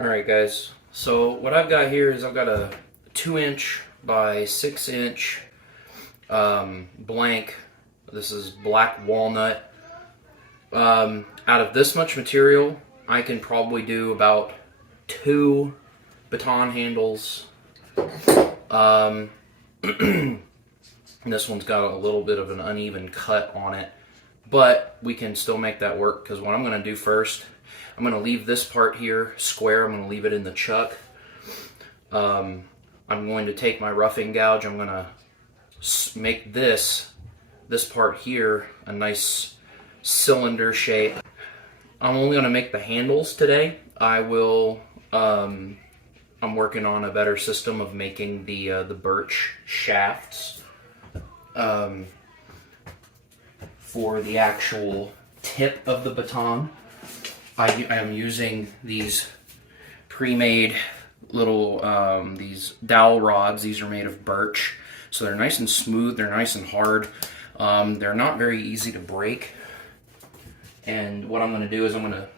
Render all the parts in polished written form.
Alright guys, so what I've got here is I've got a 2" by 6" blank. This is black walnut. Out of this much material, I can probably do about 2 baton handles. This one's got a little bit of an uneven cut on it, but we can still make that work, because what I'm going to do first, I'm going to leave this part here square. I'm going to leave it in the chuck. I'm going to take my roughing gouge. I'm going to make this part here a nice cylinder shape. I'm only going to make the handles today. I'm working on a better system of making the birch shafts for the actual tip of the baton. I am using these pre-made little these dowel rods. These are made of birch, so they're nice and smooth. They're nice and hard. They're not very easy to break. And what I'm going to do is I'm going to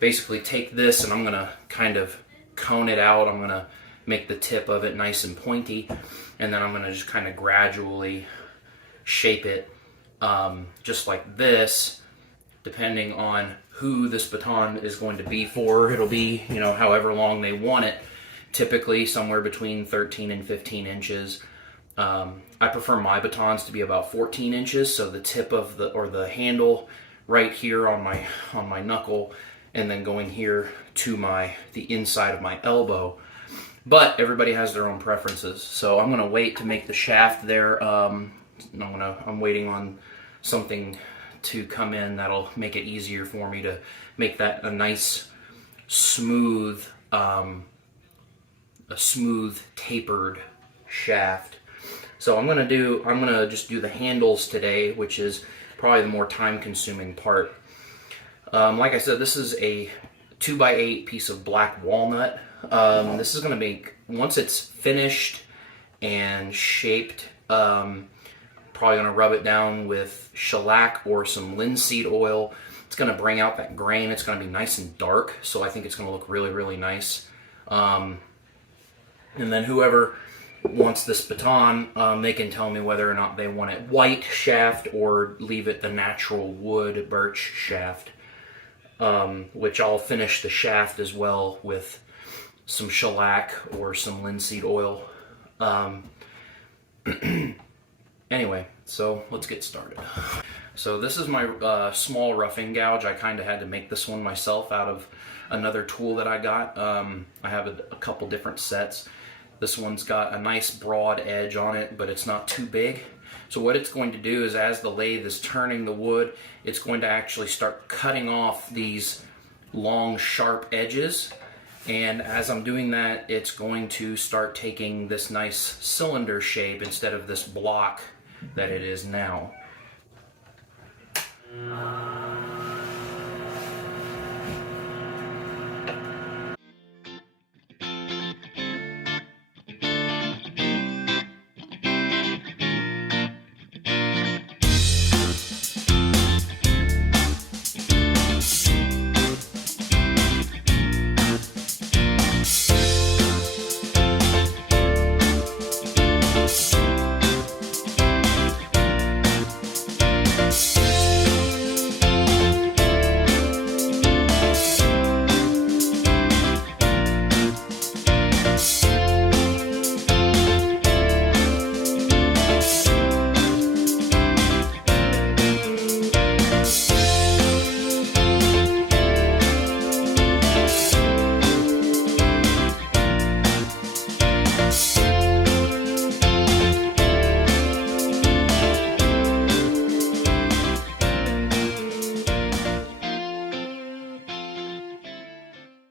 basically take this and I'm going to kind of cone it out. I'm going to make the tip of it nice and pointy, and then I'm going to just kind of gradually shape it just like this, depending on who this baton is going to be for. It'll be, you know, however long they want it, typically somewhere between 13 and 15 inches. I prefer my batons to be about 14 inches, so the tip of the handle right here on my knuckle, and then going here to the inside of my elbow. But everybody has their own preferences, so I'm gonna wait to make the shaft there. I'm waiting on something to come in that'll make it easier for me to make that a nice smooth tapered shaft. So I'm gonna just do the handles today, which is probably the more time consuming part. Like I said, this is a 2x8 piece of black walnut. This is gonna make, once it's finished and shaped, probably going to rub it down with shellac or some linseed oil. It's going to bring out that grain. It's going to be nice and dark, so I think it's going to look really, really nice. And then whoever wants this baton, they can tell me whether or not they want it white shaft or leave it the natural wood birch shaft, which I'll finish the shaft as well with some shellac or some linseed oil. Anyway, so let's get started. So this is my small roughing gouge. I kind of had to make this one myself out of another tool that I got. I have a couple different sets. This one's got a nice broad edge on it, but it's not too big. So what it's going to do is, as the lathe is turning the wood, it's going to actually start cutting off these long, sharp edges. And as I'm doing that, it's going to start taking this nice cylinder shape instead of this block that it is now.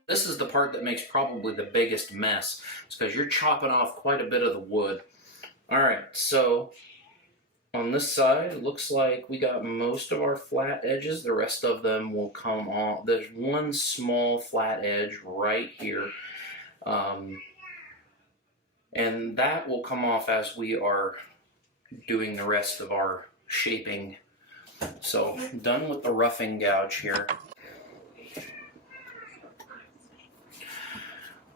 This is the part that makes probably the biggest mess. It's because you're chopping off quite a bit of the wood. Alright, so on this side, it looks like we got most of our flat edges. The rest of them will come off. There's one small flat edge right here. And that will come off as we are doing the rest of our shaping. So, done with the roughing gouge here.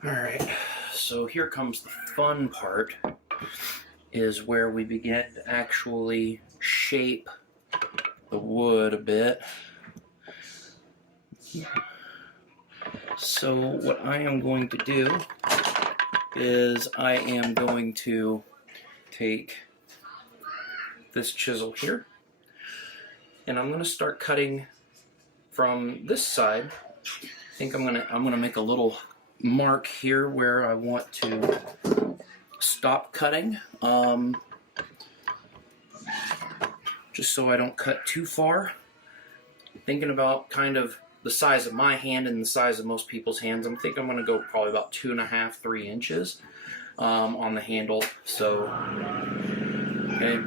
Alright, so here comes the fun part, is where we begin to actually shape the wood a bit. So what I am going to do is I am going to take this chisel here, and I'm going to start cutting from this side. I think I'm gonna make a little mark here where I want to stop cutting, just so I don't cut too far. Thinking about kind of the size of my hand and the size of most people's hands, I think I'm going to go probably about 2.5, 3 inches on the handle. So, okay.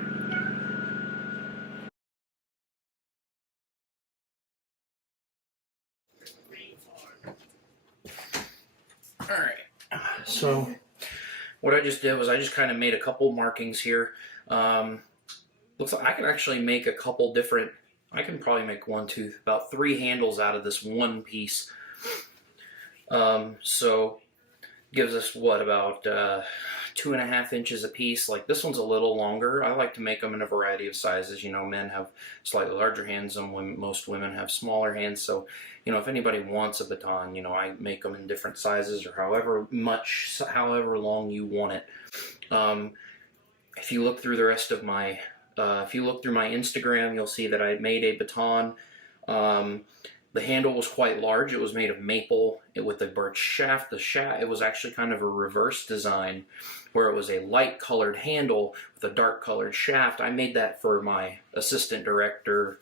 Alright, so what I just did was I just kind of made a couple markings here. Looks like I can actually make a couple different, I can probably make about 3 handles out of this one piece. So gives us what, about 2.5 inches a piece. Like this one's a little longer. I like to make them in a variety of sizes. You know, men have slightly larger hands and most women have smaller hands. So, you know, if anybody wants a baton, you know, I make them in different sizes or however long you want it. If you look through the rest of my if you look through my Instagram, you'll see that I made a baton. The handle was quite large. It was made of maple with a birch shaft. It was actually kind of a reverse design, where it was a light colored handle with a dark colored shaft. I made that for my assistant director.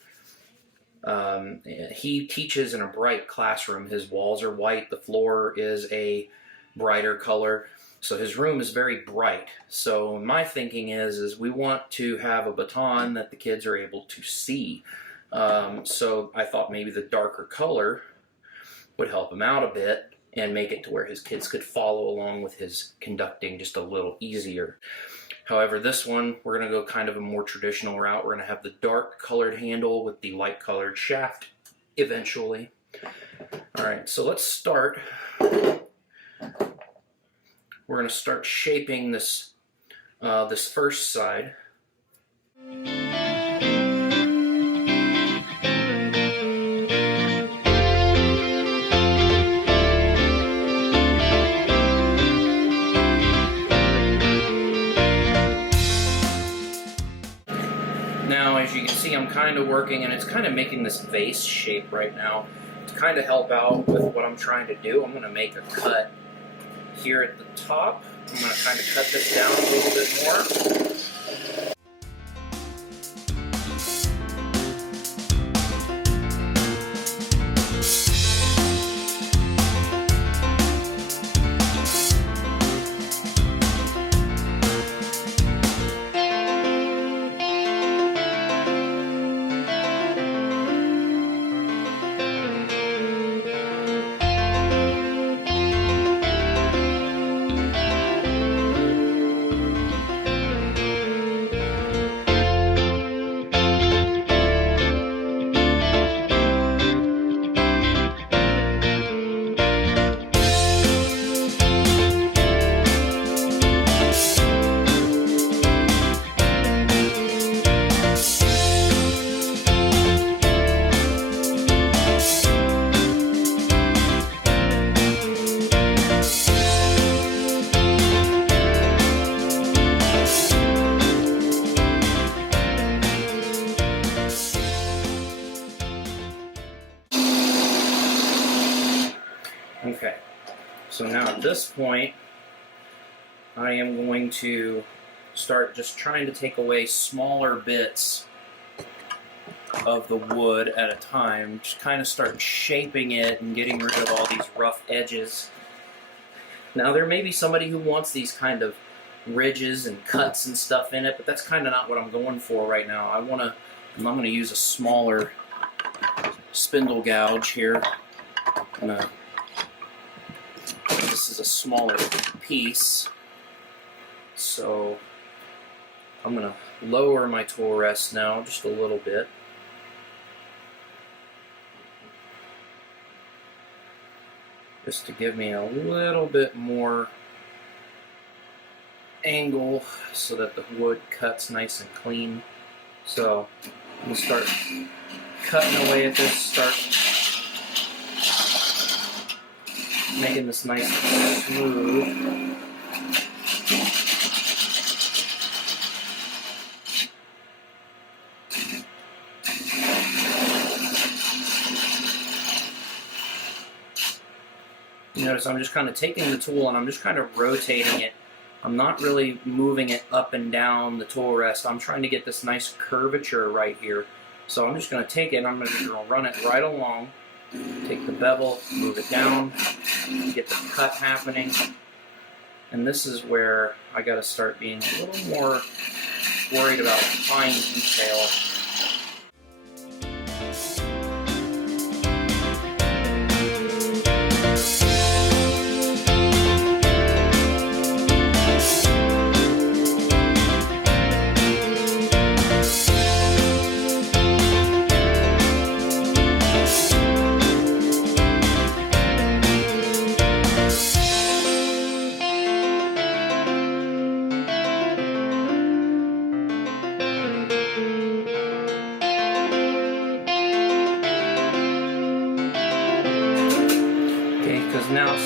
He teaches in a bright classroom. His walls are white. The floor is a brighter color. So his room is very bright. So my thinking is we want to have a baton that the kids are able to see. So I thought maybe the darker color would help him out a bit and make it to where his kids could follow along with his conducting just a little easier. However, this one, we're going to go kind of a more traditional route. We're going to have the dark colored handle with the light colored shaft eventually. All right, so let's start. We're going to start shaping this this first side. Now, as you can see, I'm kind of working, and it's kind of making this vase shape right now. To kind of help out with what I'm trying to do, I'm going to make a cut here at the top. I'm going to kind of cut this down a little bit more. Okay, so now at this point, I am going to start just trying to take away smaller bits of the wood at a time, just kind of start shaping it and getting rid of all these rough edges. Now there may be somebody who wants these kind of ridges and cuts and stuff in it, but that's kind of not what I'm going for right now. I'm going to use a smaller spindle gouge here. This is a smaller piece, so I'm going to lower my tool rest now just a little bit. just to give me a little bit more angle so that the wood cuts nice and clean. So I'm going to start cutting away at this, start making this nice and smooth. You notice I'm just kind of taking the tool and I'm just kind of rotating it. I'm not really moving it up and down the tool rest. I'm trying to get this nice curvature right here. So I'm just going to take it and I'm just going to run it right along. Take the bevel, move it down, get the cut happening. And this is where I got to start being a little more worried about fine detail.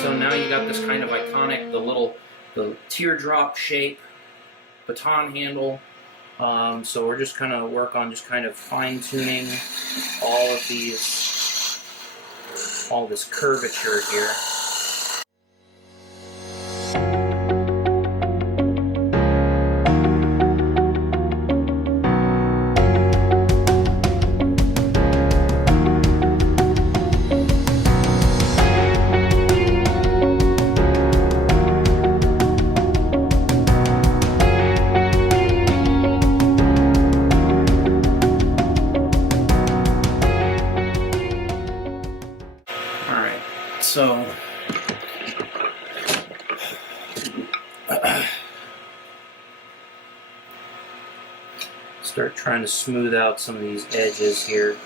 Now you got this kind of iconic, the teardrop shape baton handle. So we're just kind of work on just kind of fine tuning all this curvature here. So start trying to smooth out some of these edges here.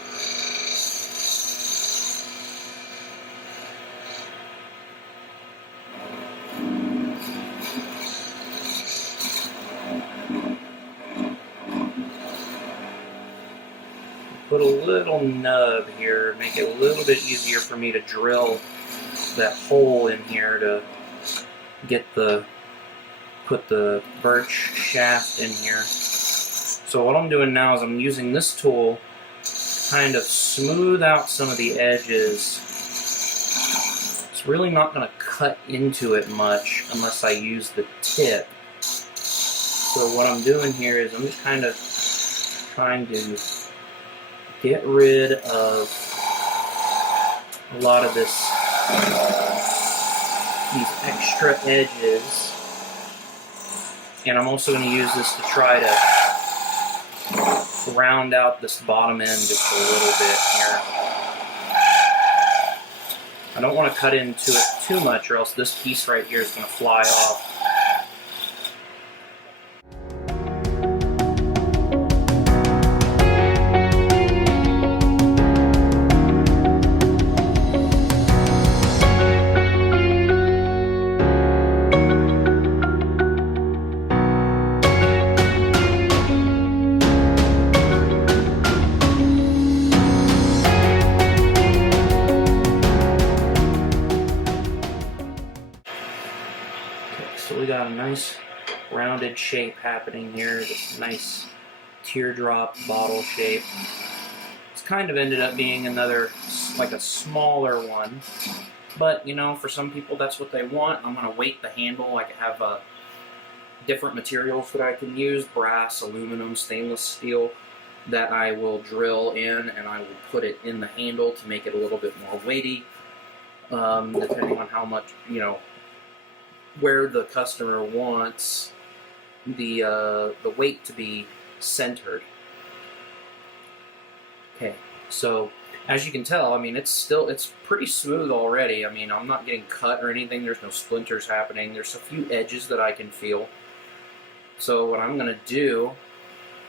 Put a little nub here, make it a little bit easier for me to drill that hole in here to put the birch shaft in here. So what I'm doing now is I'm using this tool to kind of smooth out some of the edges. It's really not going to cut into it much unless I use the tip. So what I'm doing here is I'm just kind of trying to get rid of a lot of these extra edges, and I'm also going to use this to try to round out this bottom end just a little bit here. I don't want to cut into it too much or else this piece right here is going to fly off. So we got a nice rounded shape happening here, this nice teardrop bottle shape. It's kind of ended up being another, like a smaller one, but you know, for some people that's what they want. I'm going to weight the handle. I have different materials that I can use, brass, aluminum, stainless steel, that I will drill in, and I will put it in the handle to make it a little bit more weighty, depending on how much, you know, where the customer wants the weight to be centered. Okay, so as you can tell, I mean, it's pretty smooth already. I mean, I'm not getting cut or anything. There's no splinters happening. There's a few edges that I can feel. So what I'm going to do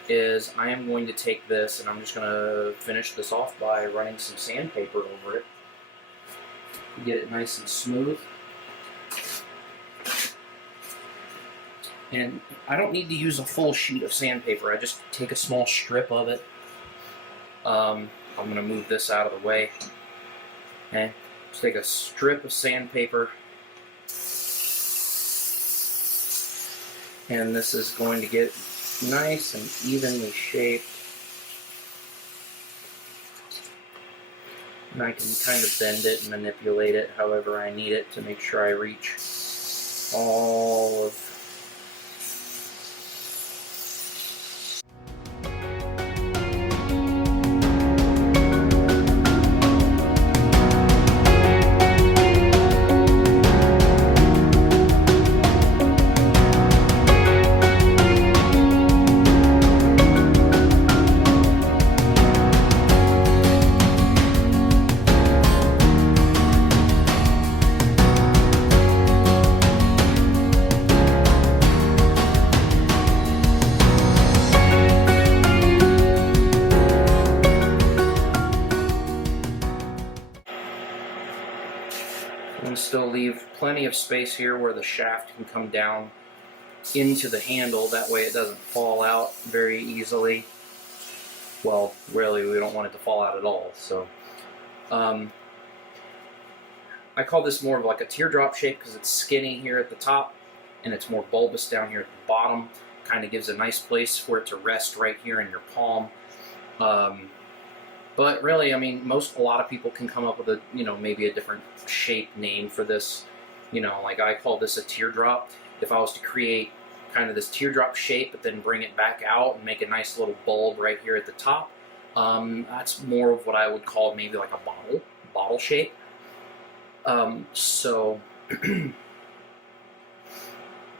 is I am going to take this and I'm just going to finish this off by running some sandpaper over it. to get it nice and smooth. And I don't need to use a full sheet of sandpaper. I just take a small strip of it. I'm going to move this out of the way. Okay, just take a strip of sandpaper. And this is going to get nice and evenly shaped. And I can kind of bend it and manipulate it however I need it to make sure I reach all of and still leave plenty of space here where the shaft can come down into the handle. That way it doesn't fall out very easily. Well, really, we don't want it to fall out at all. So I call this more of like a teardrop shape because it's skinny here at the top and it's more bulbous down here at the bottom. Kind of gives a nice place for it to rest right here in your palm. But really, I mean, a lot of people can come up with a, maybe a different shape name for this. Like I call this a teardrop. If I was to create kind of this teardrop shape, but then bring it back out and make a nice little bulb right here at the top, that's more of what I would call maybe like a bottle shape. So,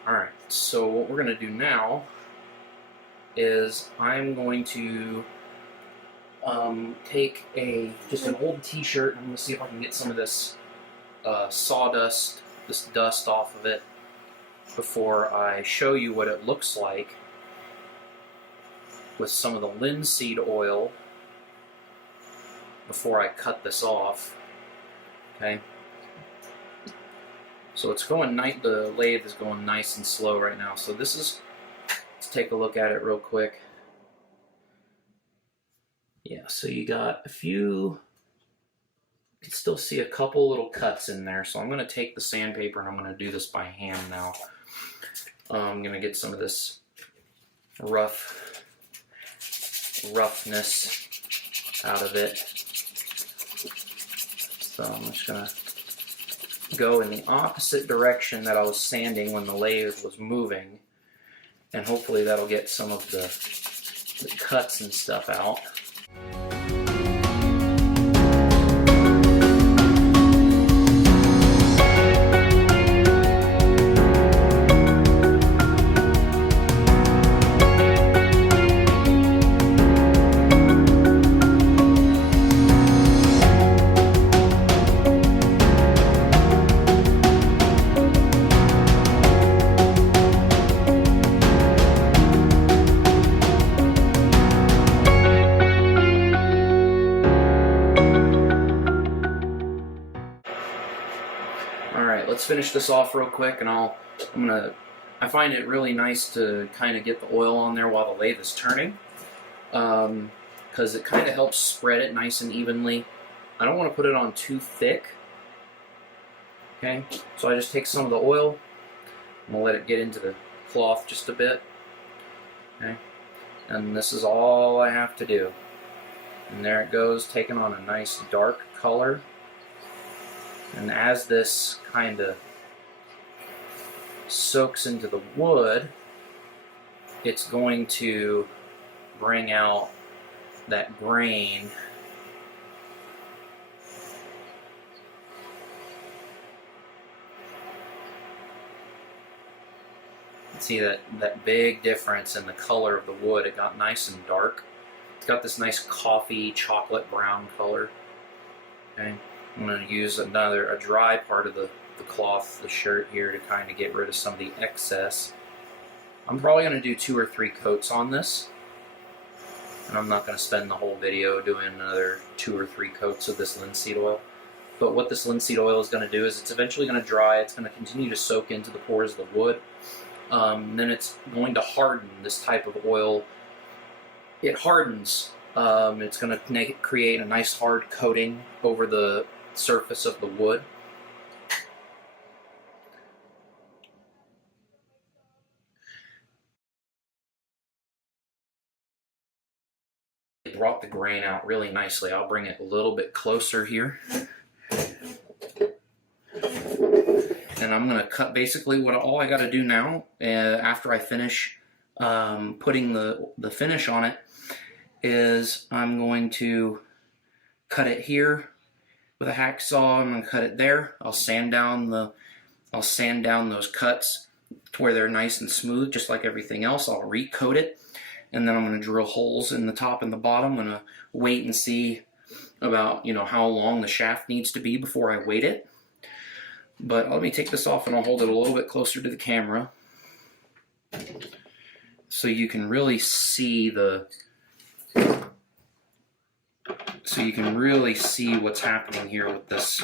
all right. So what we're gonna do now is I'm going to take just an old t-shirt. I'm going to see if I can get some of this sawdust, this dust off of it before I show you what it looks like with some of the linseed oil before I cut this off. Okay. So it's going the lathe is going nice and slow right now. So let's take a look at it real quick. Yeah, so you got a few, you can still see a couple little cuts in there. So I'm going to take the sandpaper and I'm going to do this by hand now. I'm going to get some of this roughness out of it. So I'm just going to go in the opposite direction that I was sanding when the lathe was moving. And hopefully that'll get some of the cuts and stuff out. Let's finish this off real quick, and I find it really nice to kind of get the oil on there while the lathe is turning, because it kind of helps spread it nice and evenly. I don't want to put it on too thick. Okay, so I just take some of the oil, I'm gonna let it get into the cloth just a bit. Okay, and this is all I have to do. And there it goes, taking on a nice dark color. And as this kind of soaks into the wood, it's going to bring out that grain. See that big difference in the color of the wood. It got nice and dark. It's got this nice coffee chocolate brown color. Okay. I'm going to use a dry part of the cloth, the shirt here, to kind of get rid of some of the excess. I'm probably going to do 2 or 3 coats on this, and I'm not going to spend the whole video doing another 2 or 3 coats of this linseed oil. But what this linseed oil is going to do is it's eventually going to dry. It's going to continue to soak into the pores of the wood. Then it's going to harden. This type of oil, it hardens. It's going to create a nice hard coating over the surface of the wood. It brought the grain out really nicely. I'll bring it a little bit closer here. And I'm going to cut basically all I got to do now after I finish putting the finish on it is I'm going to cut it here with a hacksaw. I'm going to cut it there. I'll sand down those cuts to where they're nice and smooth, just like everything else. I'll recoat it, and then I'm going to drill holes in the top and the bottom. I'm going to wait and see about how long the shaft needs to be before I weight it. But let me take this off and I'll hold it a little bit closer to the camera so you can really see what's happening here with this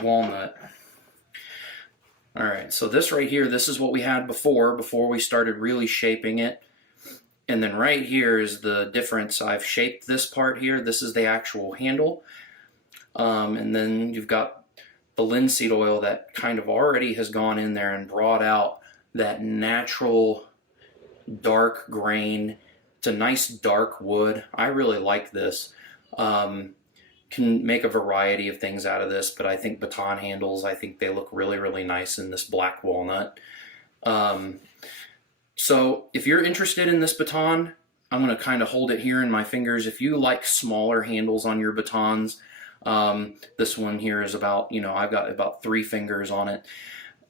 walnut. Alright, so this right here, this is what we had before we started really shaping it. And then right here is the difference. I've shaped this part here. This is the actual handle. And then you've got the linseed oil that kind of already has gone in there and brought out that natural dark grain. It's a nice dark wood. I really like this. Can make a variety of things out of this, but I think baton handles, I think they look really, really nice in this black walnut. So if you're interested in this baton, I'm going to kind of hold it here in my fingers. If you like smaller handles on your batons, this one here is about, I've got about 3 fingers on it.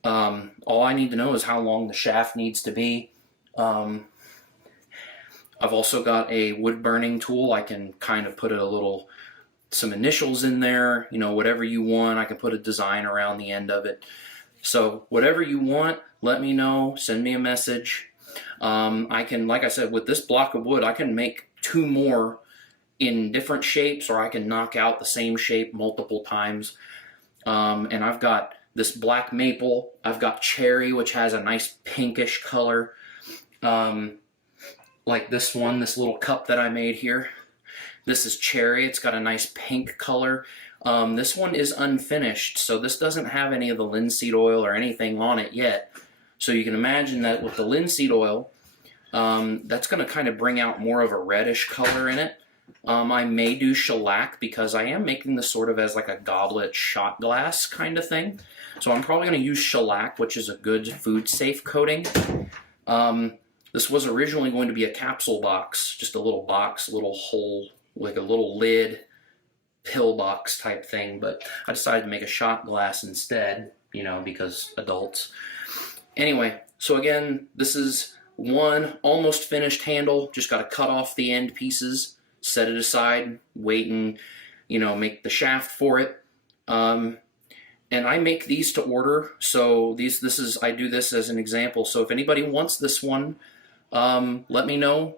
All I need to know is how long the shaft needs to be. I've also got a wood burning tool. I can kind of put some initials in there, whatever you want. I can put a design around the end of it. So whatever you want, let me know, send me a message. I can, like I said, with this block of wood, I can make 2 more in different shapes, or I can knock out the same shape multiple times. And I've got this black maple, I've got cherry, which has a nice pinkish color. Like this one, this little cup that I made here. This is cherry, it's got a nice pink color. This one is unfinished, so this doesn't have any of the linseed oil or anything on it yet. So you can imagine that with the linseed oil, that's going to kind of bring out more of a reddish color in it. I may do shellac because I am making this sort of as like a goblet shot glass kind of thing. So I'm probably going to use shellac, which is a good food safe coating. This was originally going to be a capsule box, just a little box, a little hole, like a little lid, pill box type thing, but I decided to make a shot glass instead, because adults. Anyway, so again, this is one almost finished handle. Just got to cut off the end pieces, set it aside, wait and, make the shaft for it. And I make these to order, so I do this as an example. So if anybody wants this one, let me know,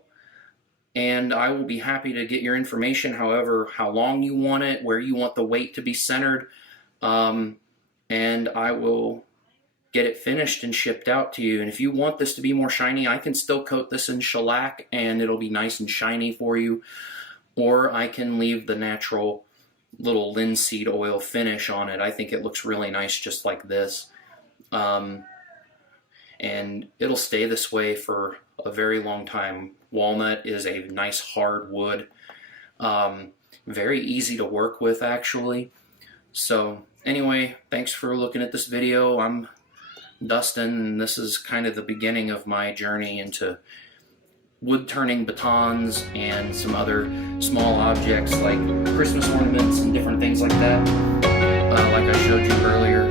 and I will be happy to get your information, how long you want it, where you want the weight to be centered, and I will get it finished and shipped out to you. And if you want this to be more shiny, I can still coat this in shellac and it'll be nice and shiny for you, or I can leave the natural little linseed oil finish on it. I think it looks really nice just like this, and it'll stay this way for a very long time. Walnut is a nice hard wood, very easy to work with actually. So anyway, thanks for looking at this video. I'm Dustin, and this is kind of the beginning of my journey into wood turning batons and some other small objects like Christmas ornaments and different things like that, like I showed you earlier.